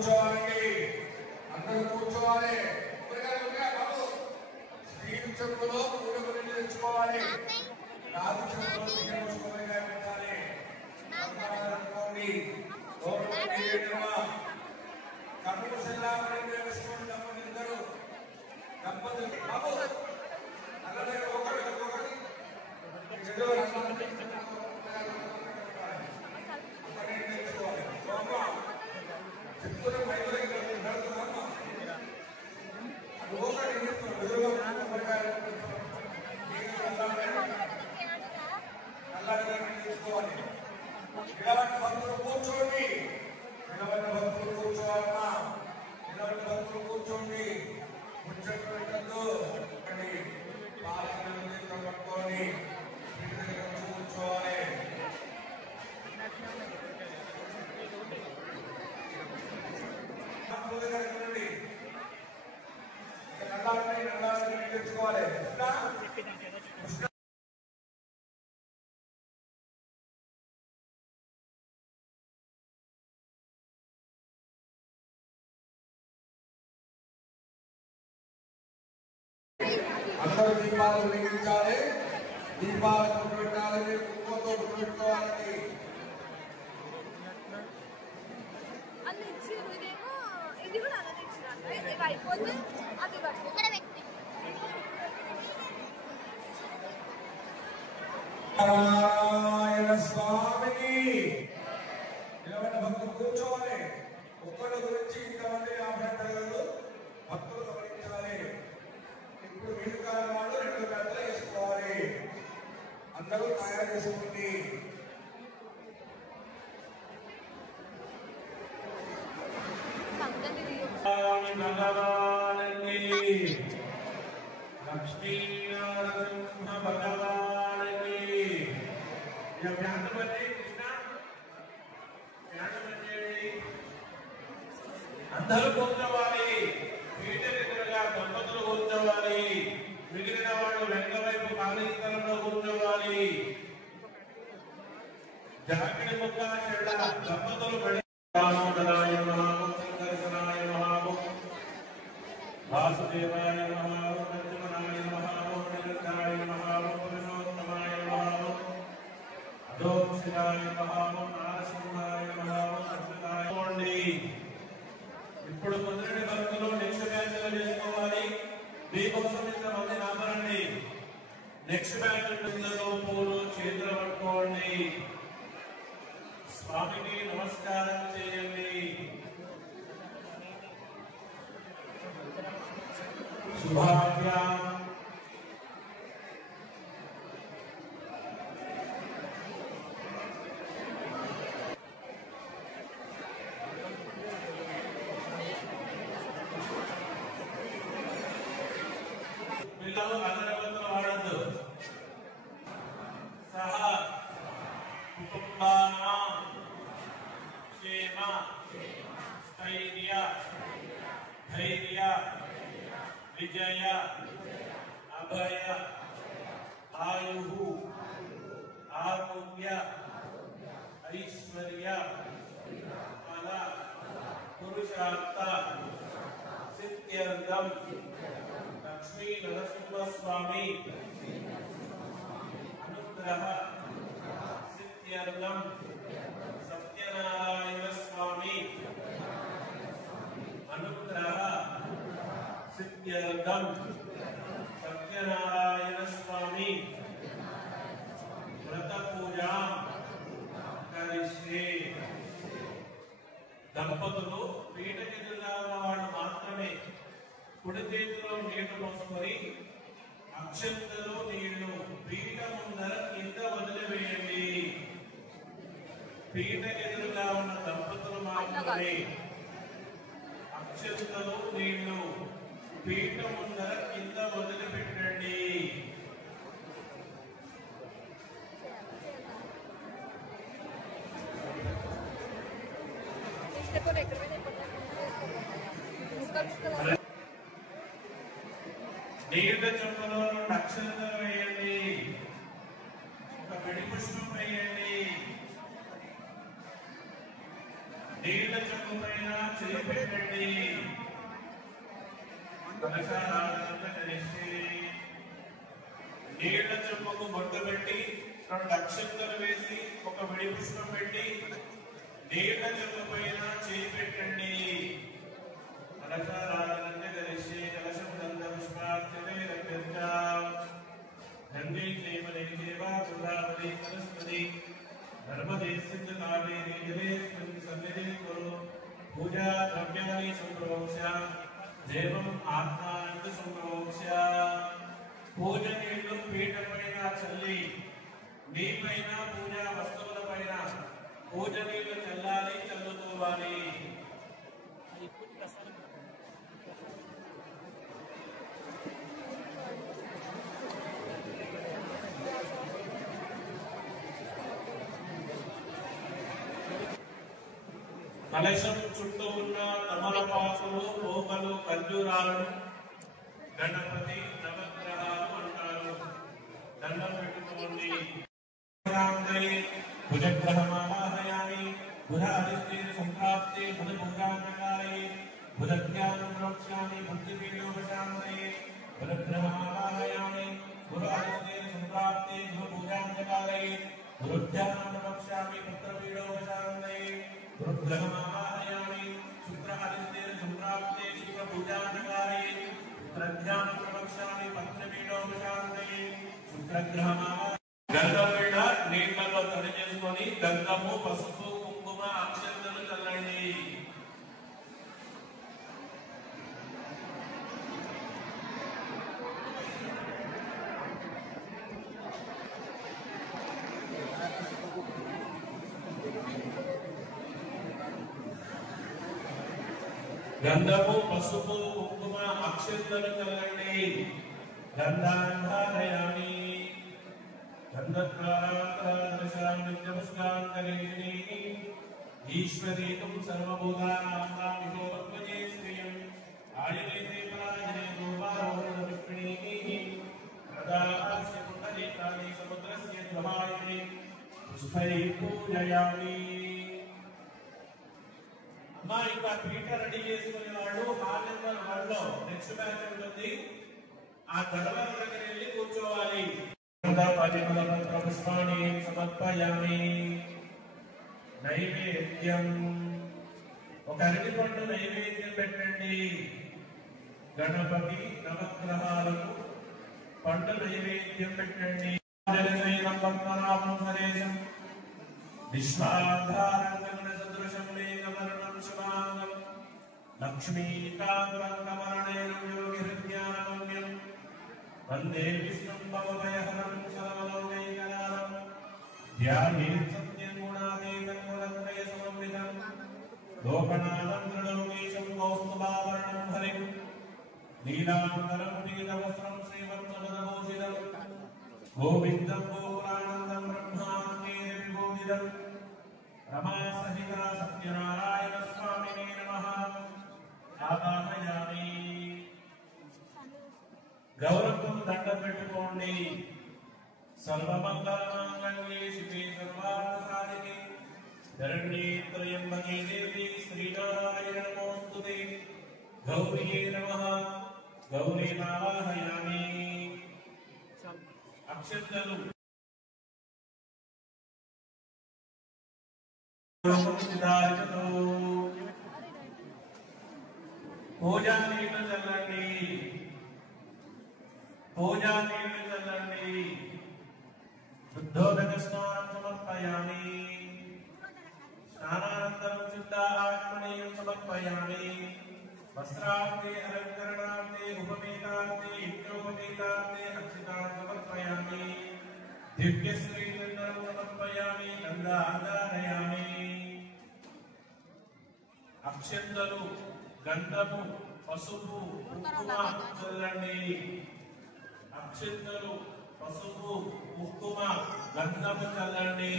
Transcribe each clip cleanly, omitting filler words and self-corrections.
కూర్చోవాలండి. అందరూ కూర్చోవాలి. బాబు స్టీల్ చెప్పులో కూడకు నీళ్ళు తెచ్చుకోవాలి. రాగి చెప్పులో బియ్యం కొబ్బరికాయ పెట్టాలి. అనుకోండి. కన్ను సెల్లామని వేసుకొని దంపతులు బాబు అలాగే ఒకటి చెప్పుకునే మైలో నడుతున్నామా తీసుకోవాలి. నిలబడిన భక్తులు కూర్చోండి. నిలబడిన భక్తులు కూర్చోవాలన్నా నిలబడిన భక్తులు కూర్చోండి. ముచ్చట్లు పెట్టద్దు. పట్టుకొని కూర్చోవాలి. తెచ్చుకోవాలి. అందరూ దీపాలు వెలిగించాలి. దీపాలు పెట్టాలి. కుక్కతో పెట్టుకోవాలి. నారాయణ స్వామిని నిలబడిన భక్తులు కూర్చోవాలి. ఒక్కడి గురించి ఇంతమంది ఆభరణాలు భక్తులు గమనించాలి. ఇప్పుడు వీలుకాల వాళ్ళు 2 గంటలు వేసుకోవాలి. అందరూ తయారు చేసుకోండి. భగవానికి లక్ష్మీ నరసింహ భగవానికి కృష్ణ అందరూ కూర్చోవాలి. పీఠెదురుగా దంపతులు కూర్చోవాలి. మిగిలిన వాళ్ళు వెనక వైపు ఖాళీ స్థలంలో కూర్చోవాలి. జాకిడి ముక్క చెడ్డ దంపతులు రామోదరాయ మహాభం సంకర్షణాయ మహాభం వాసుదేవాయ మహాభం ప్రద్యుమ్నాయ మహాభం నిరంతరాయ మహాభం పురుషోత్తమాయ మహాభం అధోక్షితాయ మహాభం నారసింహాయ మహాభం అచ్యుతాయ. ఇప్పుడు మొదటి భక్తులు నెక్స్ట్ బ్యాచ్లు చేసుకోవాలి. మీకోసం ఇంతమంది నామరండి. నెక్స్ట్ బ్యాచ్ పూలు చేతులు పట్టుకోండి. స్వామికి నమస్కారం చేయండి. శుభాభ్యాం. పిల్లలు అగరబత్తులు వాడద్దు. సహా కుటుంబానాం క్షేమ స్థైర్య ధైర్య విజయ అభయ ఆయు ఆరోగ్య ఐశ్వర్య ఫల పురుషార్థ సిద్ధ్యర్థం లక్ష్మీ నరసింహస్వామి అనుగ్రహ సిద్ధ్యర్థం సత్యనారాయణ స్వామి అనుగ్రహ సిద్ధ్యర్థం సత్యనారాయణ స్వామి వ్రత పూజ కరిష్యే. దంపతులు పీఠకెదురుగా ఉన్న వాళ్ళు మాత్రమే కుడి చేతిలో నీళ్లు పోసుకొని అక్షంతలో నీళ్లు పీఠ ముందర కింద వదిలివేయండి. పీఠకెదురుగా ఉన్న దంపతులు మాత్రమే అక్షంతలో నీళ్లు పీఠ ముందర కింద వదిలిపెట్టండి. నీళ్ళ చెంబులో అక్షంతలు వేయండి. ఒక విడి పుష్పం వేయండి. నీళ్ళ చెంబు పైన చేపెట్టండి నీళ్ల చెంబకు బొట్టు పెట్టి 2 అక్షంతలు వేసి ఒక విడి పుష్పం పెట్టి నీళ్ల చెంబ పైన చేపెట్టండి కలశారాధన గరిష్యే కలశం గంధ పుష్పార్చనే రవ్యంచ గంగే క్లేమనే దేవా గోదావరి సరస్వతి నర్మదే సింధు కావేరీ జలేస్మిన్ సన్నిధిం కురు పూజా ద్రవ్యాని సంప్రోక్ష దేవం ఆత్మానంద సంప్రోక్ష పూజ నీళ్లు పీఠ పైన చల్లి నీ పైన పూజా వస్తువుల పైన పూజ నీళ్లు చల్లాలి చల్లుకోవాలి కలశం చుట్టూ ఉన్న తమలపాకులు పోకలు ఖర్జూరాలను గణపతి నవగ్రహాలు అంటారు దండం పెట్టుకోండి భుజగ్రహమావాహయామి బుధ అధిష్ఠేన సంప్రాప్తే బుధ పూజాంగకారయే బుధజ్ఞానం ప్రోక్ష్యామి బుద్ధిపీఠోపశాంతయే బుధగ్రహమావాహయామి బుధ అధిష్ఠేన సంప్రాప్తే బుధ పూజాంగకారయే బుధజ్ఞానం ప్రోక్ష్యామి పుత్రపీఠోపశాంతయే బుధగ్రహమావాహయామి శుక్ర అధిష్ఠేన సంప్రాప్తే శుక్ర పూజాంగకారయే శుక్రజ్ఞానం ప్రోక్ష్యామి పత్రపీఠోపశాంతయే శుక్రగ్రహమావా గంధం నీళ్లలో తడి చేసుకొని గంధము పసుపు కుంకుమ అక్షంతలు చల్లండి గంధము పసుపు కుంకుమ అక్షంతలు చల్లండి గంధాంధారయామి ఈశ్వరీకం సర్వభూతానాంతామిహో పద్మజే శ్రియం ఆయుర్వేదే పరాయణే గోపారోహణపుష్పిణీ ప్రదాస్య పుండరీకాని సముద్రస్య ద్వహాయిని పుష్పై పూజయామి అమ్మా ఇంకా పీఠ రెడీ చేసుకునే వాళ్ళు హాల్ నెంబర్ 1 లో నెక్స్ట్ బ్యాచ్ ఉంటుంది ఆ గడవల దగ్గర వెళ్ళి కూర్చోవాలి పుష్పాణి సమర్పయామి నైవేద్యం ఒక అరటి పండు నైవేద్యం పెట్టండి గణపతి నవగ్రహాలకు పండు నైవేద్యం పెట్టండి విశ్వాధారంగమనసదృశం మేఘవర్ణం శుభాంగం లక్ష్మీకాంతమరణేన యోగి హృద్యానమమ్యం వందే విష్ణుం భవభయహరం సర్వలోకైకనాథం ధ్యాయేత్ సత్యం గుణాతీతం గుణత్రయ సమన్వితం లోకనాథం త్రిలోకేశం కౌస్తుభావరణం హరిం నీలాంబరం పీతవస్త్రం శ్రీవత్సపదభూషితం గోవిందం గోకులానందం బ్రహ్మాండే విభూషితం రమాసహిత సత్యనారాయణ స్వామినే నమః ఆవాహయామి గౌరవం దండం పెట్టుకోండి సర్వమంగళమాంగళ్యే శివే సర్వార్థసాధికే శరణ్యే త్రయంబకే దేవి శ్రీనారాయణ నమోస్తుతే గౌరీయే నమః గౌరీమావాహయామి అక్షంతలు పూజా నీళ్లు చల్లండి పూజా నీళ్లు చల్లండి శుద్ధోదక స్నానం సమర్పయామి స్నానానంతరం శుద్ధ ఆత్మనీయం సమర్పయామి వస్త్రాంతే అలంకరణాంతే ఉపమేతాంతే యజ్ఞోపమేతాంతే అక్షితాన్ సమర్పయామి దివ్యశ్రీచందనం సమర్పయామి గంధాధారయామి అక్షంతలు గంధము పసుపు కుంకుమ చల్లండి అక్షంతలు పసుపు కుంకుమ గంధము చల్లండి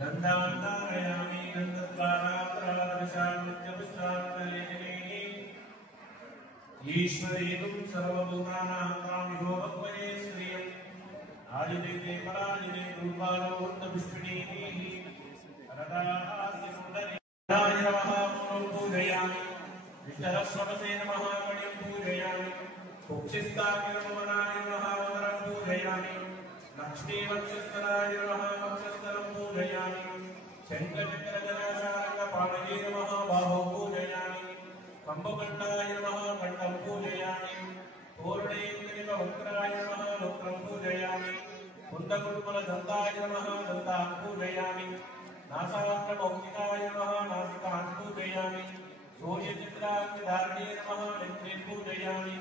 గంధాధారయామి గంధద్వారాత్రాదశాంత్యపుష్టాంతలేని ఈశ్వరీయం సర్వభూతానాం తామిహో భగవతే శ్రియం ఆయుధే పరాయుధే రూపాలో పుష్పిణీ नमः पूजयामि विष्णुरस्वसे नमः कणिं पूजयामि कुक्षिस्ताकिरमनाय नमः वदनं पूजयामि लक्ष्मीवक्षस्थलाय नमः वक्षस्थलं पूजयामि शङ्खचक्रधराशार्ङ्गपाणये नमः बाहो पूजयामि कम्बकण्ठाय नमः कण्ठं पूजयामि पूर्णेन्द्रियवक्त्राय नमः वक्त्रं पूजयामि कुन्दकुल्मलदन्ताय नमः दन्तान् पूजयामि नासाग्रमौक्तिकाय नमः नासिकान् पूजयामि सूर्यचित्राग्निधारणे नमः नेत्रीं पूजयामि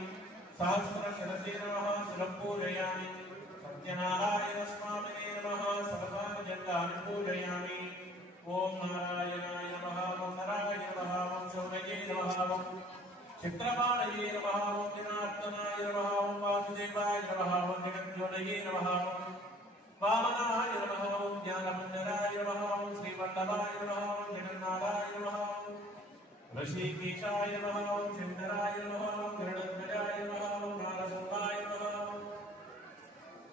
सहस्रशिरसे नमः शिरं पूजयामि सत्यनारायणस्वामिने नमः सर्वान् पूजयामि ओम नारायणाय नमः ओम नारायणाय नमः ओम शौनये नमः ओम चित्रपाणये नमः ओम जनार्दनाय नमः ओम वासुदेवाय नमः ओम जगज्योतये नमः ओम वामनाय नमः ओम ज्ञानमंजनाय नमः ओम श्रीवल्लभाय नमः ओम जगन्नाथाय नमः ओम ऋषिकेशाय नमः ओम शंकराय नमः ओम गरुडध्वजाय नमः ओम नारसिंहाय नमः ओम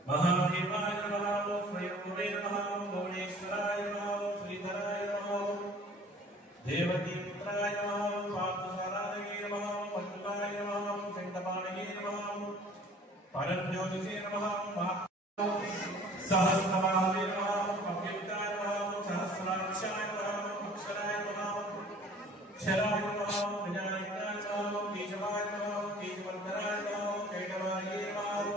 महादेवाय नमः ओम स्वयंभुवे नमः ओम गौणेश्वराय नमः ओम श्रीधराय नमः ओम देवतीपुत्राय नमः ओम पार्थसारथये नमः ओम अच्युताय नमः ओम शङ्खपाणये नमः ओम परमज्योतिषे नमः ओम सहस्रबाहुवे नमः ओम अव्यक्ताय नमः ओम सहस्राक्षाय नमः ओम अक्षराय नमः ओम क्षराय नमः ओम विनायकाय नमः ओम केशवाय नमः ओम केशवन्तराय नमः ओम कैटवाय नमः ओम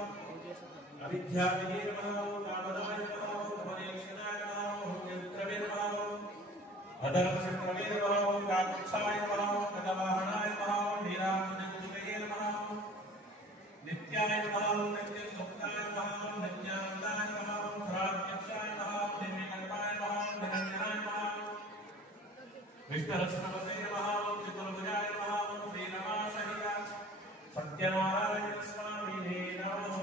अविद्याविदे नमः ओम कामदाय नमः ओम कमलेक्षणाय नमः ओम यन्त्रवे नमः ओम अधर्मशत्रवे नमः ओम काकुत्साय नमः ओम गदवाहनाय नमः ओम वीरांगनाय नमः ओम नित्याय नमः ओम नित्यसुखाय नमः ओम नित्यानन्दाय नमः ओम धराध्यक्षाय नमः ओम निर्विकल्पाय नमः ओम निरञ्जनाय नमः ओम विष्णुरस्वसे नमः ओम चतुर्भुजाय नमः ओम श्रीरमासहित सत्यनारायण स्वामिने नमः।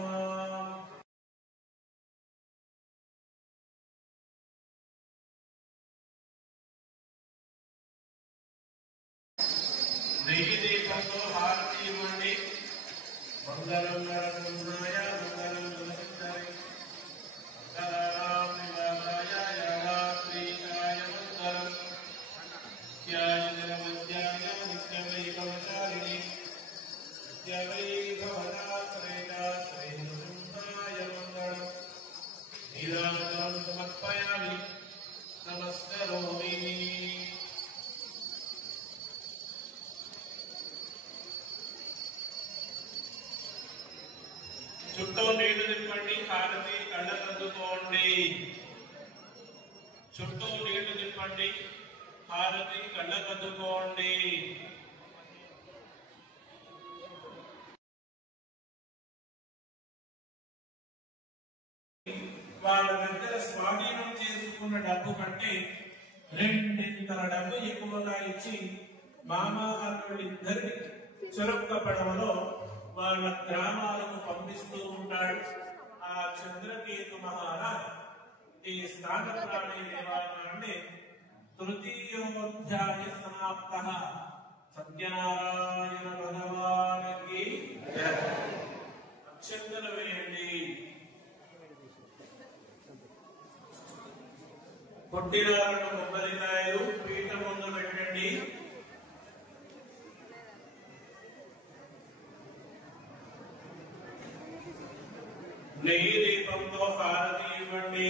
देवी देवतो हारती इव्वंడి मंगलम नरसिंहाय मंगलम गुणसिद्धाय मंगलाराम निवासाय यावात्रीशाय मंगलम नित्याय निर्मल्याय नित्यवैभवशालिने नित्यवैभवनाश्रयेता श्रीनृसिंहाय मंगलम नीराजलं समर्पयामि नमस्करोमि। చుట్టూ నీళ్లు తిప్పండి హారతి కళ్ళకద్దుకోండి చుట్టూ నీళ్లు తిప్పండి హారతి కళ్ళకద్దుకోండి వాళ్ళ దగ్గర స్వాధీనం చేసుకున్న డబ్బు కంటే రెండింతల డబ్బు ఎక్కువగా ఇచ్చి మామ అల్లుడిద్దరిని చెరొక్క పడవలో వాళ్ళ గ్రామాలకు పంపిస్తూ ఉంటాడు. ఆ చంద్రకేతు మహారాజ్ ఈ స్థాన ప్రాణి నిర్వాణాన్ని తృతీయోధ్యాయ సమాప్త. సత్యనారాయణ భగవానికి అక్షంతలు వేయండి. కొట్టిన కొబ్బరికాయలు పీఠం ముందు పెట్టండి. నెయ్యి దీపంతో హారతి ఇవ్వండి.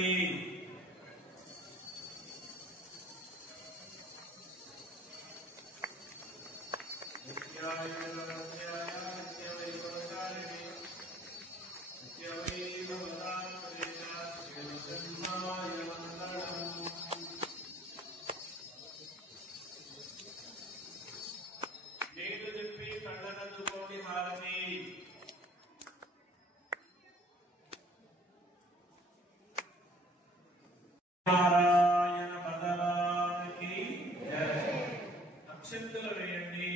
నీళ్లు తిప్పి కళ్ళకద్దుకోండి హారతి. నారాయణ భగవానికి అక్షంతలు వేయండి.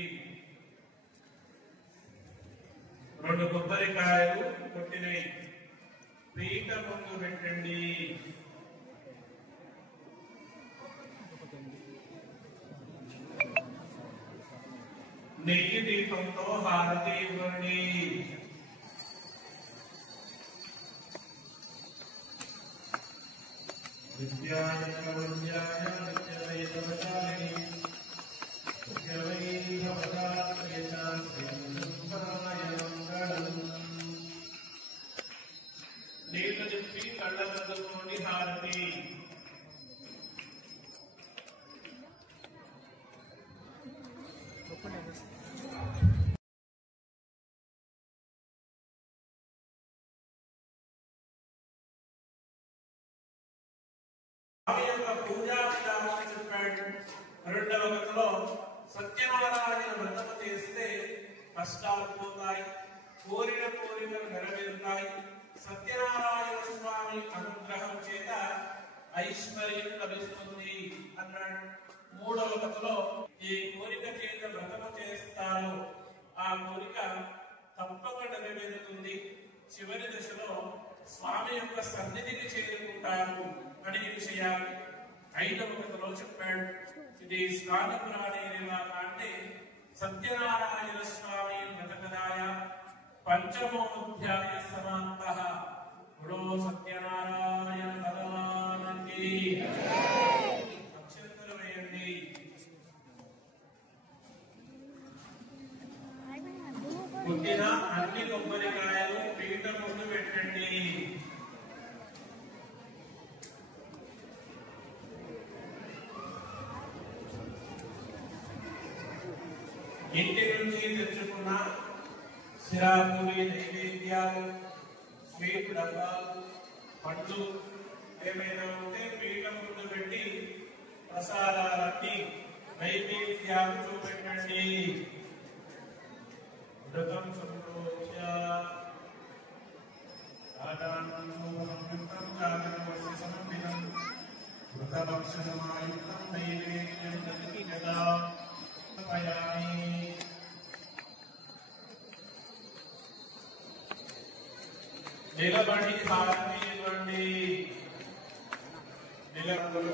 రెండు కొబ్బరికాయలు కొట్టినవి పీట ముందు పెట్టండి. నెయ్యి దీపంతో హారతి ఇవ్వండి. విద్యాయ నిత్యవైభవశాలిని కళ్ళగద్దుకోండి హారతి. పూజా విధానం చెప్పాడు. రెండవ కథలో సత్యనారాయణ వ్రతం చేస్తే కష్టాలు పోతాయి, కోరిన కోరికలు నెరవేరుతాయి, సత్యనారాయణ స్వామి అనుగ్రహం చేత ఐశ్వర్యం లభిస్తుంది అన్నాడు. మూడవ కథలో ఏ కోరిక చేత వ్రతము చేస్తారో ఆ కోరిక తప్పకుండా నెరవేరుతుంది, చివరి దశలో స్వామి యొక్క సన్నిధికి చేరుకుంటారు అనే విషయాలు ఐదవ కథలో చెప్పాడు. ఇది స్నాన పురాణేలా అంటే సత్యనారాయణ స్వామి వ్రతకథాయ పంచమోధ్యాయ సమాప్తః. గురో సత్యనారాయణ భగవానికి అక్షంతలు వేయండి. పుట్టిన అన్ని కొబ్బరికాయలు పీఠం ముందు పెట్టండి. ఇంటి నుంచి తెచ్చుకున్న సిరాపూరి నైవేద్యాలు, స్వీట్ డబ్బాలు, పండ్లు ఏమైనా ఉంటే పీఠం ముందు పెట్టి ప్రసాదాలన్నీ నైవేద్యాలు చూపెట్టండి. వ్రతం సంప్రోచ్య సమర్పితం వృతభక్షణమాయుక్తం నైవేద్యం కదా నిలబడి హారతి ఇవ్వండి. నిలబడి